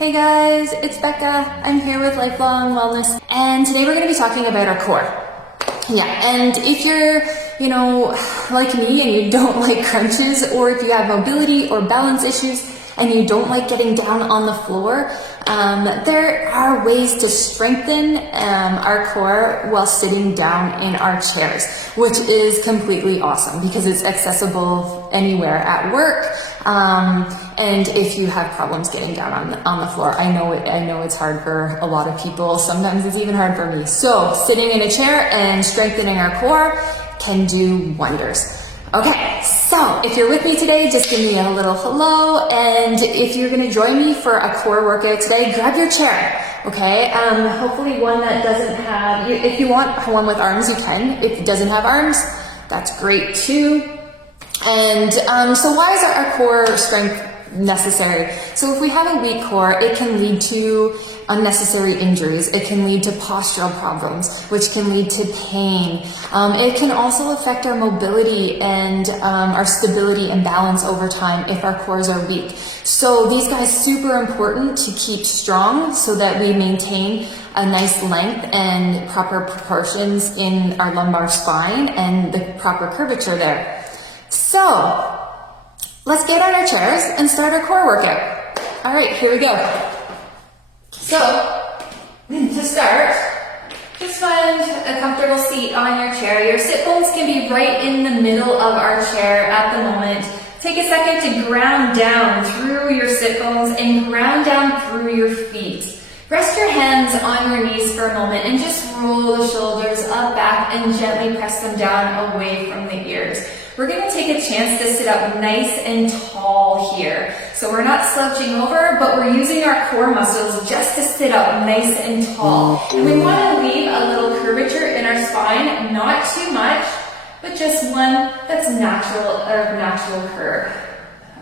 Hey guys, it's Becca. I'm here with Lifelong Wellness, and today we're going to be talking about our core. Yeah, and if you're, like me and you don't like crunches, or if you have mobility or balance issues and you don't like getting down on the floor, there are ways to strengthen our core while sitting down in our chairs, which is completely awesome because it's accessible anywhere at work. And if you have problems getting down on the floor, I know it's hard for a lot of people. Sometimes it's even hard for me. So sitting in a chair and strengthening our core can do wonders. Okay, so if you're with me today, just give me a little hello. And if you're gonna join me for a core workout today, grab your chair, okay? Hopefully one that doesn't have, if you want one with arms, you can. If it doesn't have arms, that's great too. And so why is our core strength necessary? So if we have a weak core, it can lead to unnecessary injuries. It can lead to postural problems, which can lead to pain. It can also affect our mobility and our stability and balance over time if our cores are weak. So these guys super important to keep strong so that we maintain a nice length and proper proportions in our lumbar spine and the proper curvature there. So let's get on our chairs and start our core workout. All right, here we go. So, to start, just find a comfortable seat on your chair. Your sit bones can be right in the middle of our chair at the moment. Take a second to ground down through your sit bones and ground down through your feet. Rest your hands on your knees for a moment and just roll the shoulders up, back, and gently press them down away from the ears. We're going to take a chance to sit up nice and tall here. So we're not slouching over, but we're using our core muscles just to sit up nice and tall. And we want to leave a little curvature in our spine, not too much, but just one that's natural curve.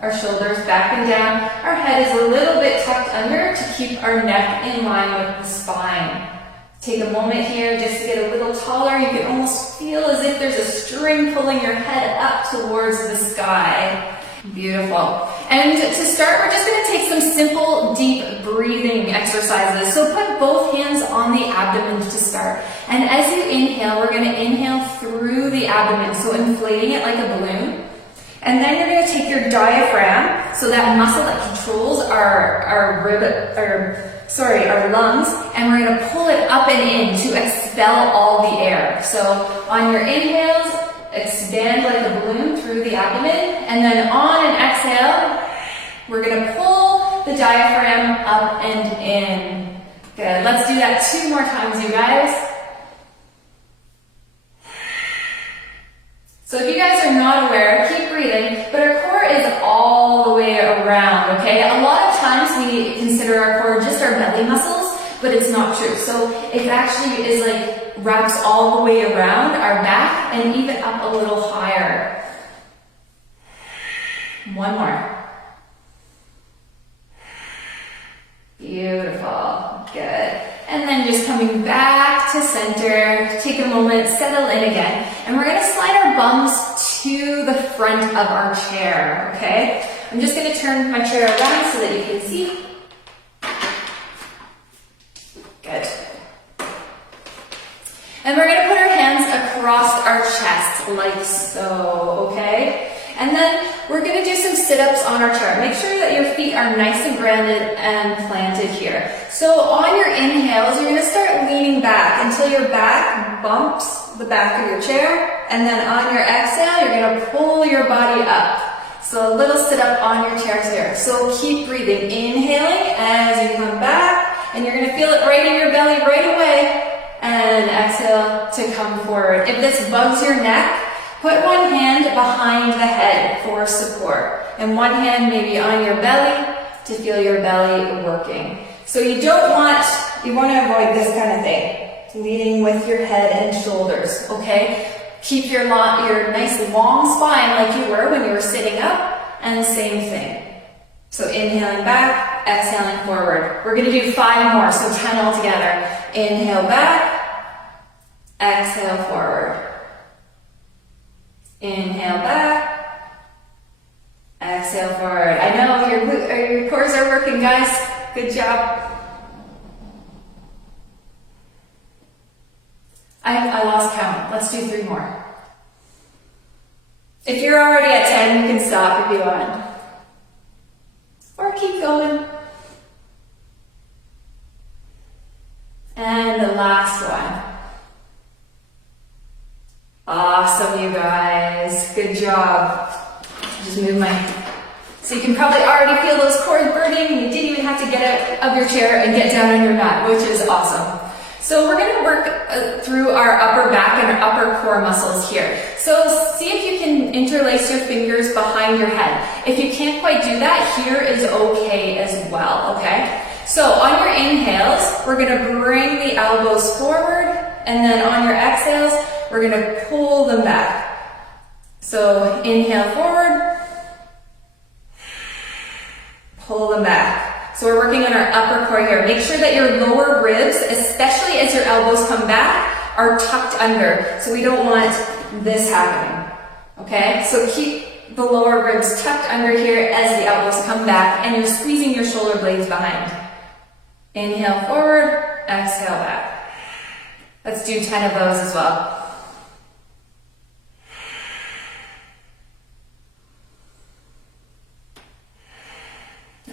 Our shoulders back and down. Our head is a little bit tucked under to keep our neck in line with the spine. Take a moment here just to get a little taller. You can almost feel as if there's a string pulling your head up towards the sky. Beautiful. And to start, we're just going to take some simple, deep breathing exercises. So put both hands on the abdomen to start. And as you inhale, we're going to inhale through the abdomen, so inflating it like a balloon. And then you're going to take your diaphragm, so that muscle that controls our lungs, and we're going to pull it up and in to expel all the air. So on your inhales, expand like a balloon through the abdomen, and then on an exhale, we're going to pull the diaphragm up and in. Good. Let's do that 2 more times, you guys. So if you guys are not aware, keep breathing, but our core is all the way around, okay? A lot of times we consider our core just our belly muscles, but it's not true. So it actually is like wraps all the way around our back and even up a little higher. 1 more. Beautiful, good. And then just coming back to center, take a moment, settle in again. And we're gonna slide our bums to the front of our chair, okay? I'm just gonna turn my chair around so that you can see. Good. And we're gonna put our hands across our chest like so, okay? And then we're going to do some sit-ups on our chair. Make sure that your feet are nice and grounded and planted here. So on your inhales, you're going to start leaning back until your back bumps the back of your chair. And then on your exhale, you're going to pull your body up. So a little sit-up on your chairs here. So keep breathing. Inhaling as you come back. And you're going to feel it right in your belly right away. And exhale to come forward. If this bugs your neck, put one hand behind the head for support and one hand maybe on your belly to feel your belly working. So you want to avoid this kind of thing, leading with your head and shoulders, okay? Keep your nice long spine like you were when you were sitting up, and same thing. So inhaling back, exhaling forward. We're going to do 5 more, so 10 altogether. Inhale back, exhale forward. Inhale back, exhale forward. I know your cores are working, guys. Good job. I lost count. Let's do 3 more. If you're already at 10, you can stop if you want. Or keep going. And the last one. Awesome, you guys. Good job. Just move so you can probably already feel those core burning and you didn't even have to get out of your chair and get down on your mat, which is awesome. So we're going to work through our upper back and our upper core muscles here. So see if you can interlace your fingers behind your head. If you can't quite do that, here is okay as well, okay? So on your inhales, we're going to bring the elbows forward, and then on your exhales, we're going to pull them back. So inhale forward, pull them back. So we're working on our upper core here. Make sure that your lower ribs, especially as your elbows come back, are tucked under. So we don't want this happening. Okay? So keep the lower ribs tucked under here as the elbows come back and you're squeezing your shoulder blades behind. Inhale forward, exhale back. Let's do 10 of those as well.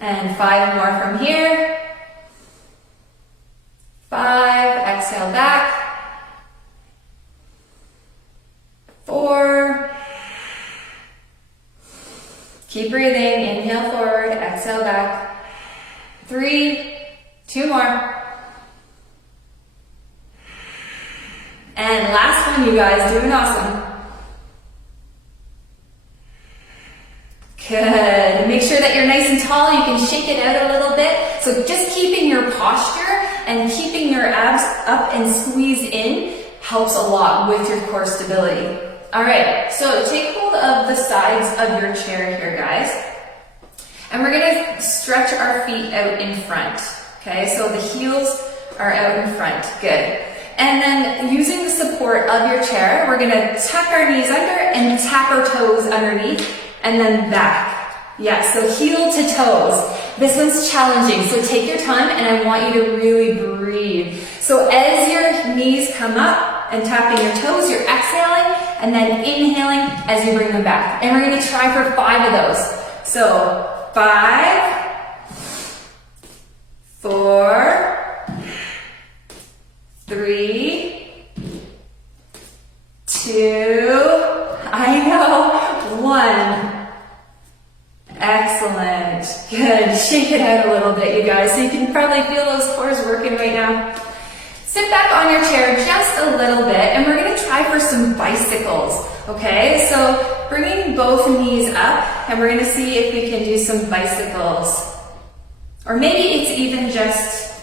And 5 more from here. 5, exhale back. 4. Keep breathing, inhale forward, exhale back. 3, 2 more. And last one, you guys, doing awesome. Good. Make sure that you're nice and tall. You can shake it out a little bit. So just keeping your posture and keeping your abs up and squeezed in helps a lot with your core stability. All right, so take hold of the sides of your chair here, guys. And we're gonna stretch our feet out in front. Okay, so the heels are out in front. Good. And then using the support of your chair, we're gonna tuck our knees under and tap our toes underneath. And then back. Yeah, so heel to toes. This one's challenging, so take your time and I want you to really breathe. So as your knees come up and tapping your toes, you're exhaling and then inhaling as you bring them back. And we're gonna try for 5 of those. So 5, 4, 3, 2, I know, 1. Excellent. Good. Shake it out a little bit, you guys. So you can probably feel those cores working right now. Sit back on your chair just a little bit, and we're going to try for some bicycles. Okay, so bringing both knees up, and we're going to see if we can do some bicycles. Or maybe it's even just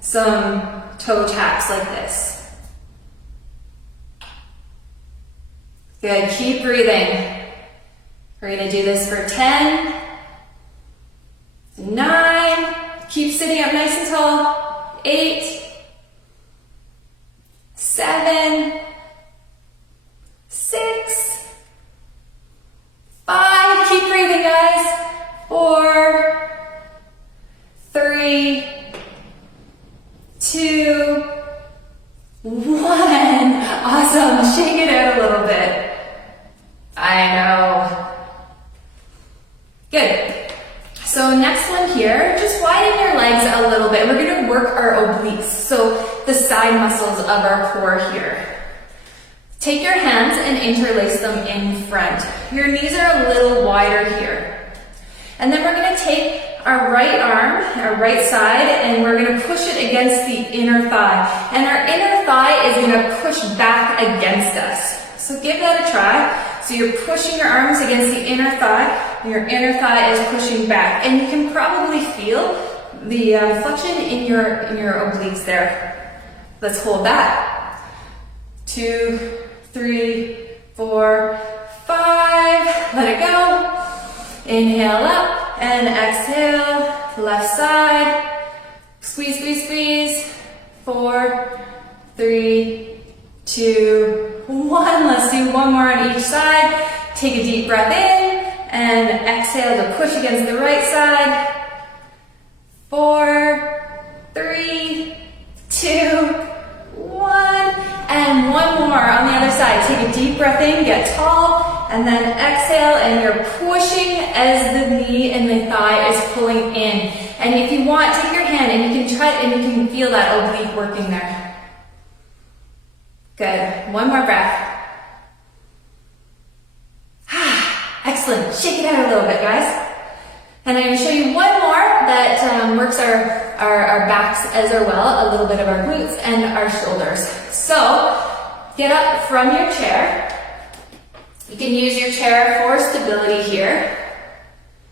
some toe taps like this. Good. Keep breathing. We're going to do this for 10, 9, keep sitting up nice and tall, 8, 7, 6, 5, keep breathing guys, 4, 3, 2, 1, awesome, shake it out a little bit, I know. Good. So next one here, just widen your legs a little bit. We're going to work our obliques, so the side muscles of our core here. Take your hands and interlace them in front. Your knees are a little wider here. And then we're going to take our right arm, our right side, and we're going to push it against the inner thigh. And our inner thigh is going to push back against us. So give that a try. So you're pushing your arms against the inner thigh, and your inner thigh is pushing back. And you can probably feel the flexion in your obliques there. Let's hold that. 2, 3, 4, 5. Let it go. Inhale up and exhale. Left side. Squeeze, squeeze, squeeze. 4, 3, 2, 1. Let's do one more on each side. Take a deep breath in and exhale to push against the right side. 4, everything, get tall, and then exhale, and you're pushing as the knee and the thigh is pulling in. And if you want, take your hand and you can try and you can feel that oblique working there. Good. One more breath. Excellent. Shake it out a little bit, guys. And I'm going to show you one more that works our backs as well, a little bit of our glutes and our shoulders. So, get up from your chair. You can use your chair for stability here.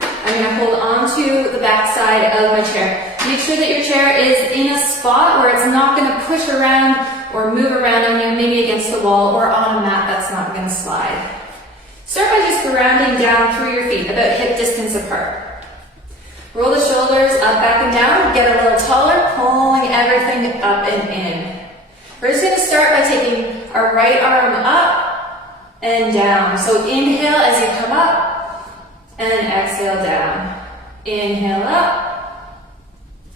I'm going to hold on to the back side of my chair. Make sure that your chair is in a spot where it's not going to push around or move around on you, maybe against the wall or on a mat that's not going to slide. Start by just grounding down through your feet, about hip distance apart. Roll the shoulders up, back, and down. Get a little taller, pulling everything up and in. We're just going to start by taking our right arm up and down. So inhale as you come up, and then exhale down. Inhale up,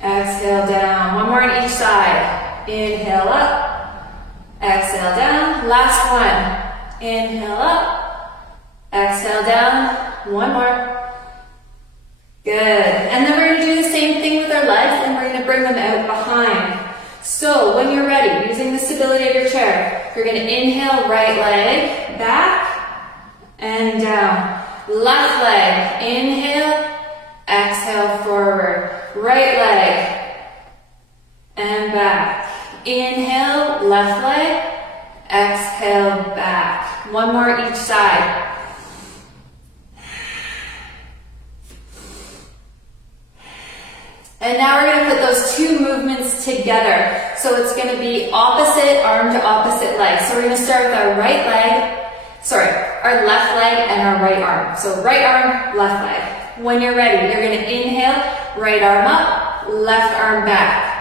exhale down. One more on each side. Inhale up, exhale down. Last one. Inhale up, exhale down. One more. Good. And then we're going to do the same thing with our legs, and we're going to bring them out behind. So when you're ready, using the stability of your chair, you're going to inhale, right leg, back, and down. Left leg, inhale, exhale, forward. Right leg, and back. Inhale, left leg, exhale, back. One more each side. And now we're going to put those two movements together. So it's going to be opposite arm to opposite leg. So we're going to start with our our left leg and our right arm. So right arm, left leg. When you're ready, you're going to inhale, right arm up, left arm back.